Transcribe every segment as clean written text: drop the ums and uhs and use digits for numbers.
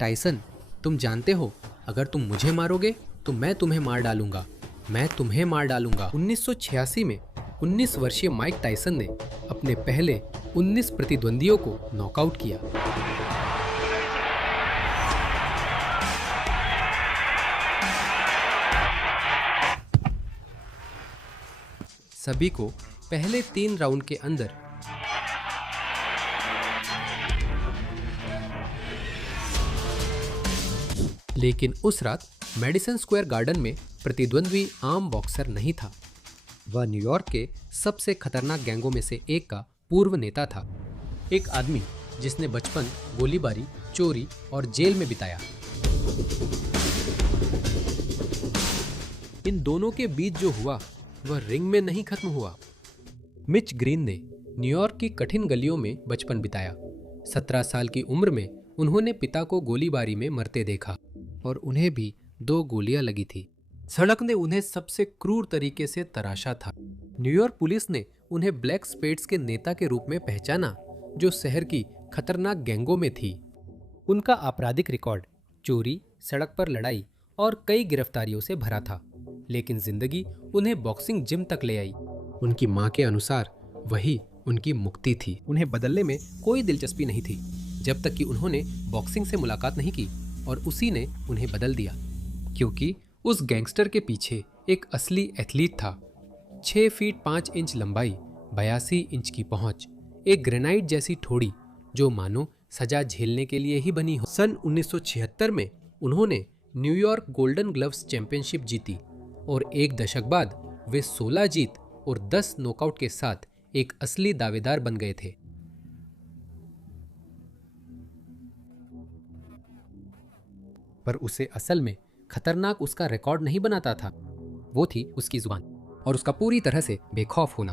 Tyson, तुम जानते हो, अगर तुम मुझे मारोगे तो मैं तुम्हें मार डालूंगा, मैं तुम्हें मार डालूंगा। 1986 में 19 वर्षीय माइक टाइसन ने अपने पहले 19 प्रतिद्वंदियों को नॉकआउट किया। सभी को पहले 3 राउंड के अंदर लेकिन उस रात मेडिसन स्क्वायर गार्डन में प्रतिद्वंद्वी आम बॉक्सर नहीं था। वह न्यूयॉर्क के सबसे खतरनाक गैंगों में से एक का पूर्व नेता था, एक आदमी जिसने बचपन गोलीबारी, चोरी और जेल में बिताया। इन दोनों के बीच जो हुआ वह रिंग में नहीं खत्म हुआ। मिच ग्रीन ने न्यूयॉर्क की कठिन गलियों में बचपन बिताया। 17 साल की उम्र में उन्होंने पिता को गोलीबारी में मरते देखा और उन्हें भी 2 गोलियां लगी थी। सड़क ने उन्हें सबसे क्रूर तरीके से तराशा था। न्यूयॉर्क पुलिस ने उन्हें ब्लैक स्पेड्स के नेता के रूप में पहचाना, जो शहर की खतरनाक गैंगों में थी। उनका आपराधिक रिकॉर्ड चोरी, सड़क पर लड़ाई और कई गिरफ्तारियों से भरा था, लेकिन जिंदगी उन्हें बॉक्सिंग जिम तक ले आई। उनकी मां के अनुसार वही उनकी मुक्ति थी। उन्हें बदलने में कोई दिलचस्पी नहीं थी, जब तक कि उन्होंने बॉक्सिंग से मुलाकात नहीं की और उसी ने उन्हें बदल दिया, क्योंकि उस गैंगस्टर के पीछे एक असली एथलीट था। 6 फीट 5 इंच लंबाई, 82 इंच की पहुंच, एक ग्रेनाइट जैसी ठोड़ी जो मानो सजा झेलने के लिए ही बनी हो। सन 1976 में उन्होंने न्यूयॉर्क गोल्डन ग्लव्स चैंपियनशिप जीती और एक दशक बाद वे 16 जीत और 10 नॉकआउट के साथ एक असली दावेदार बन गए थे। पर उसे असल में खतरनाक उसका रिकॉर्ड नहीं बनाता था, वो थी उसकी जुबान और उसका पूरी तरह से बेखौफ होना।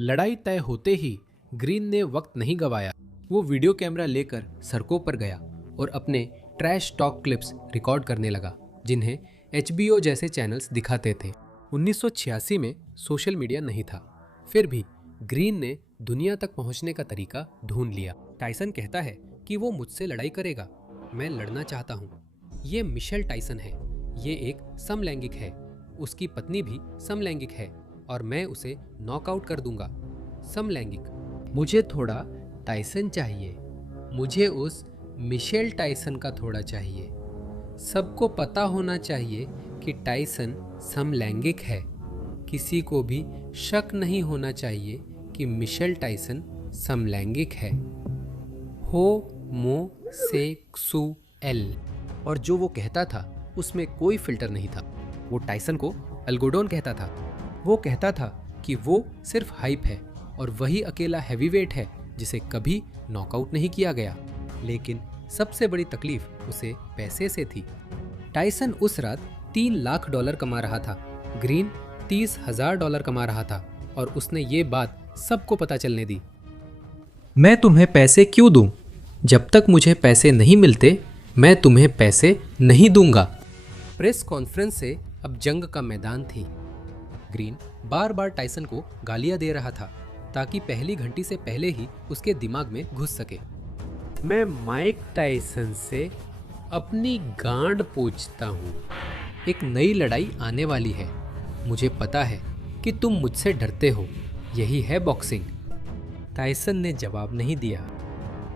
लड़ाई तय होते ही ग्रीन ने वक्त नहीं गवाया। वो वीडियो कैमरा लेकर सड़कों पर गया और अपने ट्रैश टॉक क्लिप्स रिकॉर्ड करने लगा, जिन्हें HBO जैसे चैनल्स दिखाते थे। 1986 में सोशल मीडिया नहीं था, फिर भी ग्रीन ने दुनिया तक पहुंचने का तरीका ढूंढ लिया। टाइसन कहता है कि वो मुझसे लड़ाई करेगा, मैं लड़ना चाहता हूँ। ये मिशेल टाइसन है, ये एक समलैंगिक है, उसकी पत्नी भी समलैंगिक है और मैं उसे नॉकआउट कर दूंगा। समलैंगिक, मुझे थोड़ा टाइसन चाहिए, मुझे उस मिशेल टाइसन का थोड़ा चाहिए। सबको पता होना चाहिए कि टाइसन समलैंगिक है। किसी को भी शक नहीं होना चाहिए कि मिशेल टाइसन समलैंगिक है। होमोसेक्सुअल। और जो वो कहता था उसमें कोई फिल्टर नहीं था। वो टाइसन को अल्गोडोन कहता था। वो कहता था कि वो सिर्फ हाइप है और वही अकेला हैवीवेट है जिसे कभी नॉकआउट नहीं किया गया। लेकिन सबसे बड़ी तकलीफ उसे पैसे से थी। टाइसन उस रात $3 लाख कमा रहा था, ग्रीन $30,000 कमा रहा था और उसने ये बात सबको पता चलने दी। मैं तुम्हें पैसे क्यों दूं? जब तक मुझे पैसे नहीं मिलते मैं तुम्हें पैसे नहीं दूंगा। प्रेस कॉन्फ्रेंस से अब जंग का मैदान थी। ग्रीन बार बार टाइसन को गालियां दे रहा था ताकि पहली घंटी से पहले ही उसके दिमाग में घुस सके। मैं माइक टाइसन से अपनी गांड पूछता हूँ। एक नई लड़ाई आने वाली है। मुझे पता है कि तुम मुझसे डरते हो, यही है बॉक्सिंग। टाइसन ने जवाब नहीं दिया।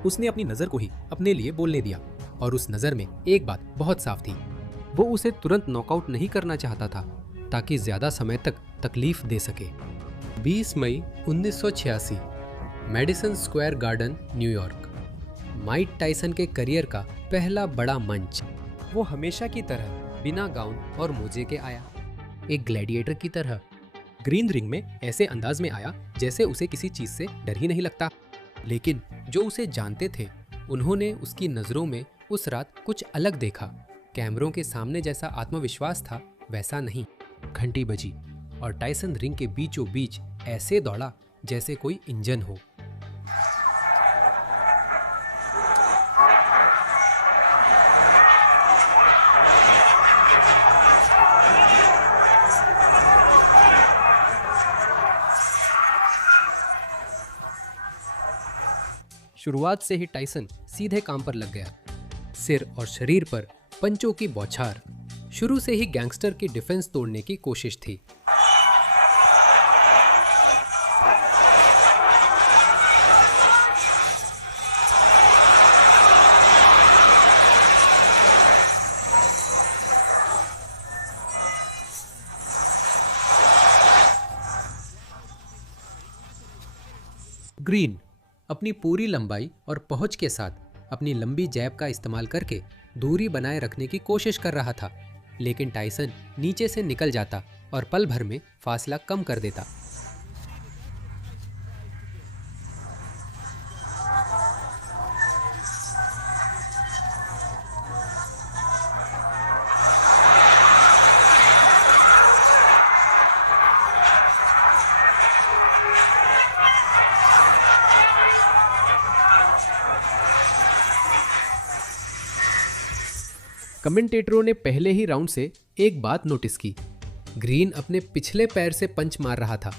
उसने अपनी नज़र को ही अपने लिए बोलने दिया और उस नज़र में एक बात बहुत साफ थी। वो उसे तुरंत नॉकआउट नहीं करना चाहता था ताकि ज़्यादा समय तक तकलीफ दे सके। 20 मई 1986, Madison Square garden, New York. Mike Tyson के करियर का पहला बड़ा मंच। वो हमेशा की तरह बिना गाउन और मोजे के आया, एक ग्लैडिएटर की तरह। ग्रीन रिंग में ऐसे अंदाज में आया जैसे उसे किसी चीज से डर ही नहीं लगता। लेकिन जो उसे जानते थे उन्होंने उसकी नज़रों में उस रात कुछ अलग देखा। कैमरों के सामने जैसा आत्मविश्वास था वैसा नहीं। घंटी बजी और टाइसन रिंग के बीचों बीच ऐसे दौड़ा जैसे कोई इंजन हो। शुरुआत से ही टाइसन सीधे काम पर लग गया। सिर और शरीर पर पंचों की बौछार। शुरू से ही गैंगस्टर की डिफेंस तोड़ने की कोशिश थी। ग्रीन अपनी पूरी लंबाई और पहुंच के साथ अपनी लंबी जैब का इस्तेमाल करके दूरी बनाए रखने की कोशिश कर रहा था, लेकिन टाइसन नीचे से निकल जाता और पल भर में फासला कम कर देता। कमेंटेटरों ने पहले ही राउंड से एक बात नोटिस की। ग्रीन अपने पिछले पैर से पंच मार रहा था,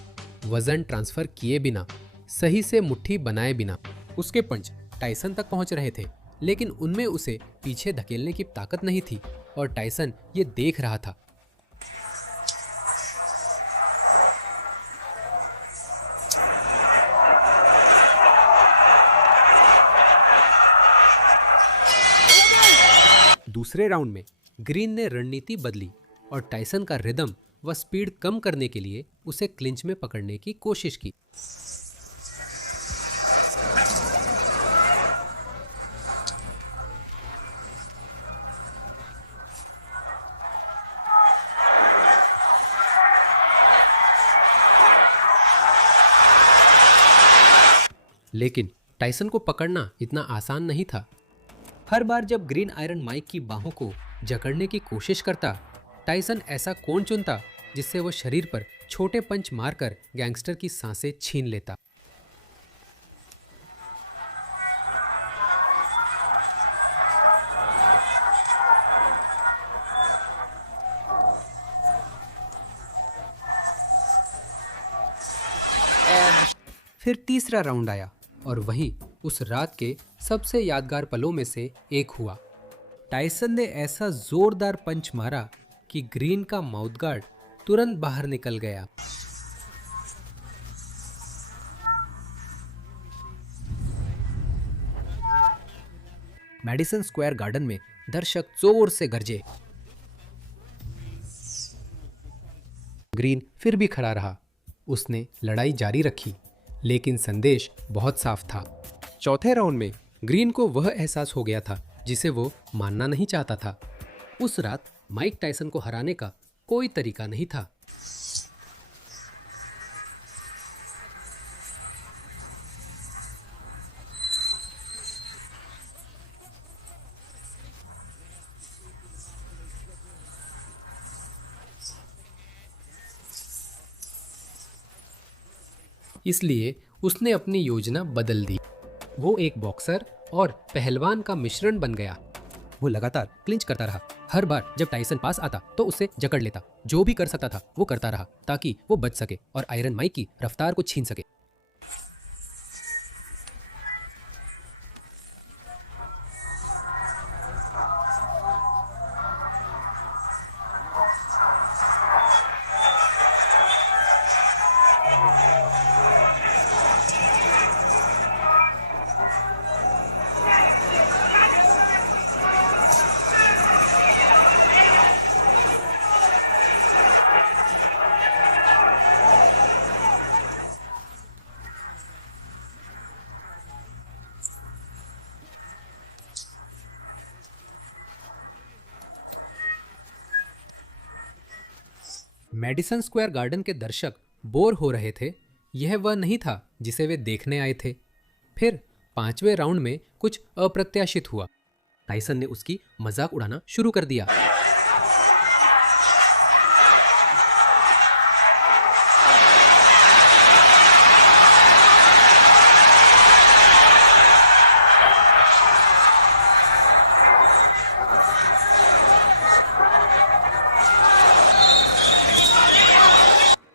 वजन ट्रांसफर किए बिना, सही से मुट्ठी बनाए बिना। उसके पंच टाइसन तक पहुंच रहे थे, लेकिन उनमें उसे पीछे धकेलने की ताकत नहीं थी और टाइसन ये देख रहा था। दूसरे राउंड में ग्रीन ने रणनीति बदली और टाइसन का रिदम व स्पीड कम करने के लिए उसे क्लिंच में पकड़ने की कोशिश की। लेकिन टाइसन को पकड़ना इतना आसान नहीं था। हर बार जब ग्रीन आयरन माइक की बाहों को जकड़ने की कोशिश करता, टाइसन ऐसा कोण चुनता जिससे वो शरीर पर छोटे पंच मारकर गैंगस्टर की सांसें छीन लेता। फिर तीसरा राउंड आया और वही उस रात के सबसे यादगार पलों में से एक हुआ। टाइसन ने ऐसा जोरदार पंच मारा कि ग्रीन का माउथ गार्ड तुरंत बाहर निकल गया। मैडिसन स्क्वायर गार्डन में दर्शक जोर से गरजे। ग्रीन फिर भी खड़ा रहा। उसने लड़ाई जारी रखी, लेकिन संदेश बहुत साफ था। चौथे राउंड में ग्रीन को वह एहसास हो गया था जिसे वो मानना नहीं चाहता था। उस रात माइक टाइसन को हराने का कोई तरीका नहीं था। इसलिए उसने अपनी योजना बदल दी। वो एक बॉक्सर और पहलवान का मिश्रण बन गया। वो लगातार क्लिंच करता रहा। हर बार जब टाइसन पास आता तो उसे जकड़ लेता। जो भी कर सकता था वो करता रहा ताकि वो बच सके और आयरन माइक की रफ्तार को छीन सके। मैडिसन स्क्वायर गार्डन के दर्शक बोर हो रहे थे। यह वह नहीं था जिसे वे देखने आए थे। फिर पांचवें राउंड में कुछ अप्रत्याशित हुआ। टाइसन ने उसकी मजाक उड़ाना शुरू कर दिया।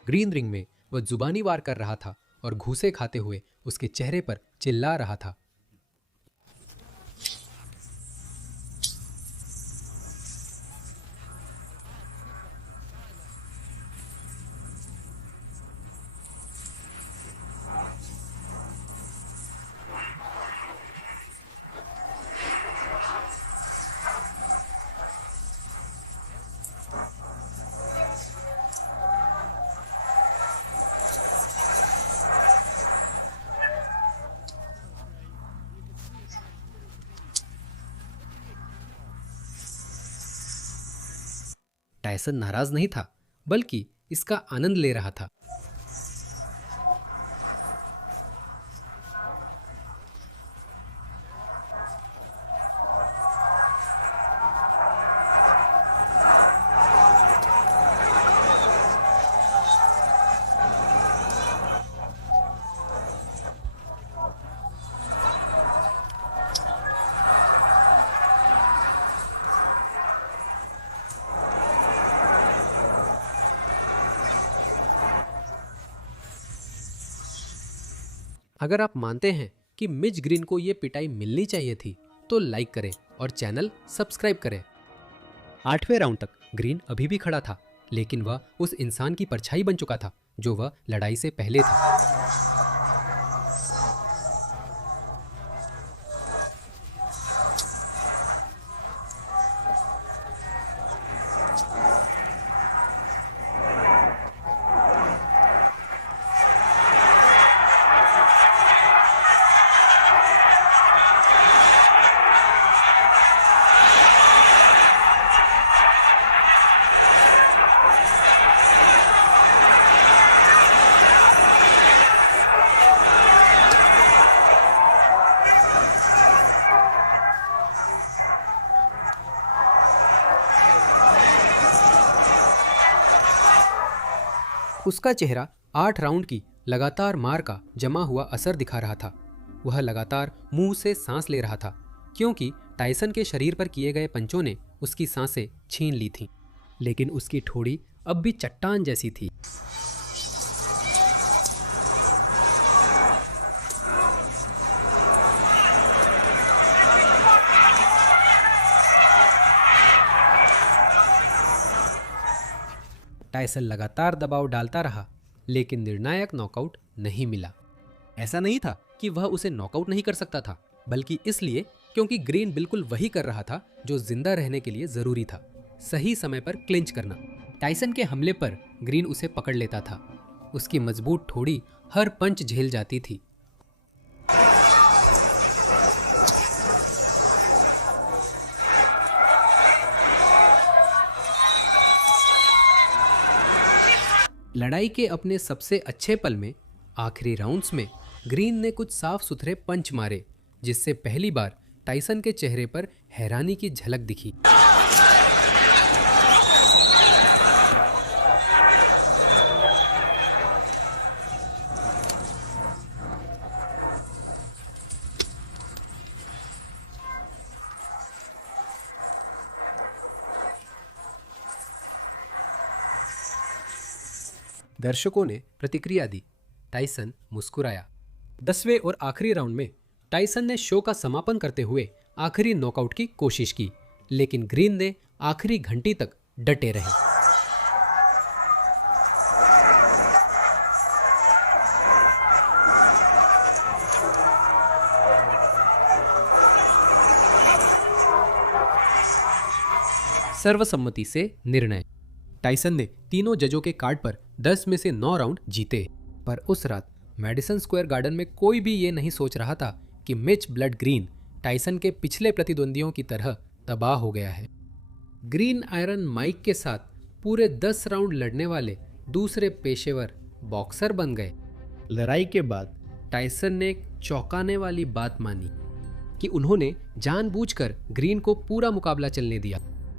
ग्रीन रिंग में वह जुबानी वार कर रहा था और घूंसे खाते हुए उसके चेहरे पर चिल्ला रहा था। टायसन नाराज नहीं था, बल्कि इसका आनंद ले रहा था। अगर आप मानते हैं कि मिच ग्रीन को ये पिटाई मिलनी चाहिए थी, तो लाइक करें और चैनल सब्सक्राइब करें। 8वें राउंड तक ग्रीन अभी भी खड़ा था, लेकिन वह उस इंसान की परछाई बन चुका था जो वह लड़ाई से पहले था। उसका चेहरा 8 राउंड की लगातार मार का जमा हुआ असर दिखा रहा था। वह लगातार मुंह से सांस ले रहा था, क्योंकि टायसन के शरीर पर किए गए पंचों ने उसकी सांसें छीन ली थीं। लेकिन उसकी ठोड़ी अब भी चट्टान जैसी थी। टायसन लगातार दबाव डालता रहा, लेकिन निर्णायक नॉकआउट नहीं मिला। ऐसा नहीं था कि वह उसे नॉकआउट नहीं कर सकता था, बल्कि इसलिए क्योंकि ग्रीन बिल्कुल वही कर रहा था जो जिंदा रहने के लिए जरूरी था, सही समय पर क्लिंच करना। टायसन के हमले पर ग्रीन उसे पकड़ लेता था। उसकी मजबूत ठोड़ी हर पंच झेल जाती थी। लड़ाई के अपने सबसे अच्छे पल में आखिरी राउंड्स में ग्रीन ने कुछ साफ सुथरे पंच मारे, जिससे पहली बार टायसन के चेहरे पर हैरानी की झलक दिखी। दर्शकों ने प्रतिक्रिया दी। टायसन मुस्कुराया। 10वें और आखिरी राउंड में टायसन ने शो का समापन करते हुए आखिरी नॉकआउट की कोशिश की, लेकिन ग्रीन ने आखिरी घंटी तक डटे रहे। सर्वसम्मति से निर्णय। टायसन ने तीनों जजों के कार्ड पर 10 में से 9 राउंड जीते। पर उस रात मैडिसन स्क्वायर गार्डन में कोई भी ये नहीं सोच रहा था कि मिच ब्लड ग्रीन टायसन के पिछले प्रतिद्वंदियों की तरह तबाह हो गया है। ग्रीन आयरन माइक के साथ पूरे 10 राउंड लड़ने वाले दूसरे पेशेवर बॉक्सर बन गए। लड़ाई के बाद टायसन ने एक चौंकाने वाली बात मानी कि उन्होंने जानबूझकर ग्रीन को पूरा मुकाबला चलने दिया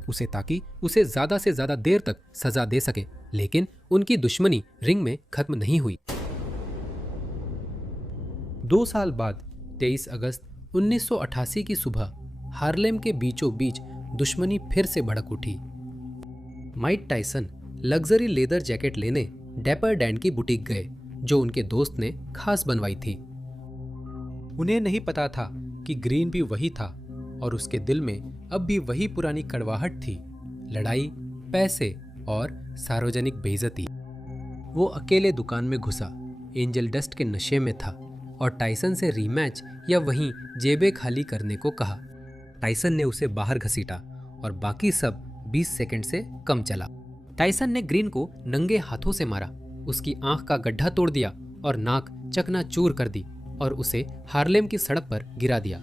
उसे, ताकि उसे ज्यादा से ज्यादा देर तक सजा दे सके। लेकिन उनकी दुश्मनी रिंग में खत्म नहीं हुई। 2 साल बाद 23 अगस्त 1988 की सुबह हार्लेम के बीचों बीच दुश्मनी फिर से भड़क उठी। Mike Tyson luxury leather jacket लेने डैपर डैन की बुटीक गए, जो उनके दोस्त ने खास बनवाई थी। उन्हें नहीं पता था कि ग्रीन भी वही था और उसके दिल में अब भी वही पुरानी कड़वाहट थी, लड़ाई, पैसे और सार्वजनिक बेइज्जती। वो अकेले दुकान में घुसा, एंजल डस्ट के नशे में था और टायसन से रीमैच या वहीं जेबें खाली करने को कहा। टायसन ने उसे बाहर घसीटा और बाकी सब 20 सेकंड से कम चला। टायसन ने ग्रीन को नंगे हाथों से मारा, उसकी आंख का गड्ढा तोड़ दिया और नाक चकनाचूर कर दी और उसे हार्लेम की सड़क पर गिरा दिया।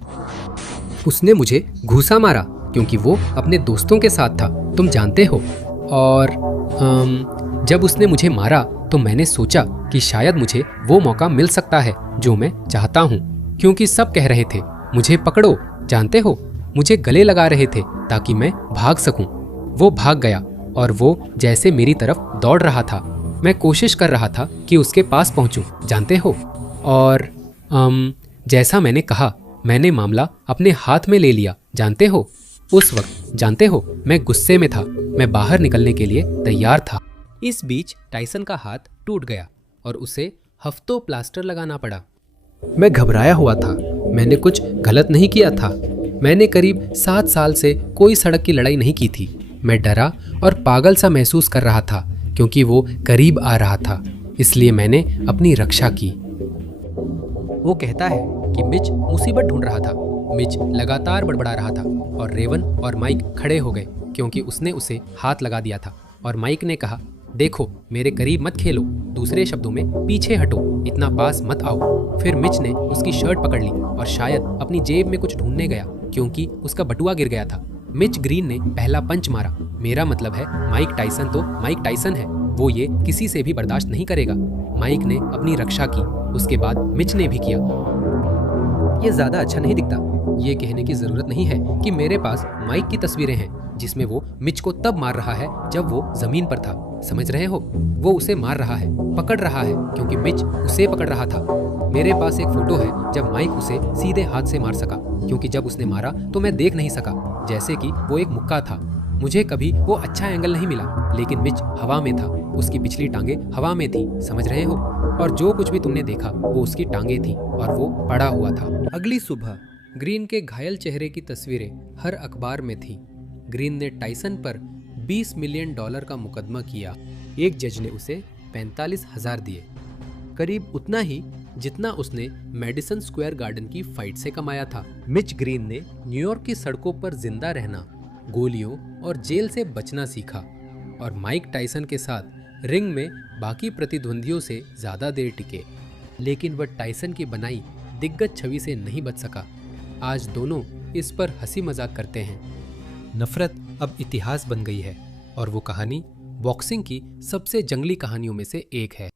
उसने मुझे घूसा मारा क्योंकि वो अपने दोस्तों के साथ था, तुम जानते हो, और जब उसने मुझे मारा तो मैंने सोचा कि शायद मुझे वो मौका मिल सकता है जो मैं चाहता हूँ, क्योंकि सब कह रहे थे मुझे पकड़ो, जानते हो, मुझे गले लगा रहे थे ताकि मैं भाग सकूं। वो भाग गया और वो जैसे मेरी तरफ दौड़ रहा था। मैं कोशिश कर रहा था कि उसके पास पहुंचूं, जानते हो। और जैसा मैंने कहा, मैंने मामला अपने हाथ में ले लिया, जानते हो। उस वक्त, जानते हो, मैं गुस्से में था। मैं बाहर निकलने के लिए तैयार था। इस बीच टाइसन का हाथ टूट गया और उसे हफ्तों प्लास्टर लगाना पड़ा। मैं घबराया हुआ था। मैंने कुछ गलत नहीं किया था। मैंने करीब 7 साल से कोई सड़क की लड़ाई नहीं की थी। मैं डरा और पागल सा महसूस कर रहा था क्योंकि वो करीब आ रहा था, इसलिए मैंने अपनी रक्षा की। वो कहता है कि मिच मुसीबत ढूंढ रहा था। मिच लगातार बड़बड़ा रहा था और रेवन और माइक खड़े हो गए क्योंकि उसने उसे हाथ लगा दिया था। और माइक ने कहा, देखो, मेरे करीब मत खेलो, दूसरे शब्दों में पीछे हटो, इतना पास मत आओ। फिर मिच ने उसकी शर्ट पकड़ ली और शायद अपनी जेब में कुछ ढूंढने गया क्योंकि उसका बटुआ गिर गया था। मिच ग्रीन ने पहला पंच मारा। मेरा मतलब है माइक टाइसन तो माइक टाइसन है, वो ये किसी से भी बर्दाश्त नहीं करेगा। माइक ने अपनी रक्षा की, उसके बाद मिच ने भी किया। ये ज्यादा अच्छा नहीं दिखता। ये कहने की जरूरत नहीं है कि मेरे पास माइक की तस्वीरें हैं जिसमें वो मिच को तब मार रहा है जब वो जमीन पर था, समझ रहे हो। वो उसे मार रहा है, पकड़ रहा है क्योंकि मिच उसे पकड़ रहा था। मेरे पास एक फोटो है जब माइक उसे सीधे हाथ से मार सका, क्योंकि जब उसने मारा तो मैं देख नहीं सका, जैसे कि वो एक मुक्का था। मुझे कभी वो अच्छा एंगल नहीं मिला, लेकिन मिच हवा में था, उसकी पिछली टांगे हवा में थी, समझ रहे हो। और जो कुछ भी तुमने देखा वो उसकी टांगे थी और वो पड़ा हुआ था। अगली सुबह ग्रीन के घायल चेहरे की तस्वीरें हर अखबार में थी। ग्रीन ने टाइसन पर $20 मिलियन का मुकदमा किया। एक जज ने उसे 45,000 दिए, करीब उतना ही जितना उसने मेडिसन स्क्वायर गार्डन की फाइट से कमाया था। मिच ग्रीन ने न्यूयॉर्क की सड़कों पर जिंदा रहना, गोलियों और जेल से बचना सीखा और माइक टाइसन के साथ रिंग में बाकी प्रतिद्वंदियों से ज्यादा देर टिके। लेकिन वह टाइसन की बनाई दिग्गज छवि से नहीं बच सका। आज दोनों इस पर हंसी मजाक करते हैं। नफरत अब इतिहास बन गई है और वो कहानी बॉक्सिंग की सबसे जंगली कहानियों में से एक है।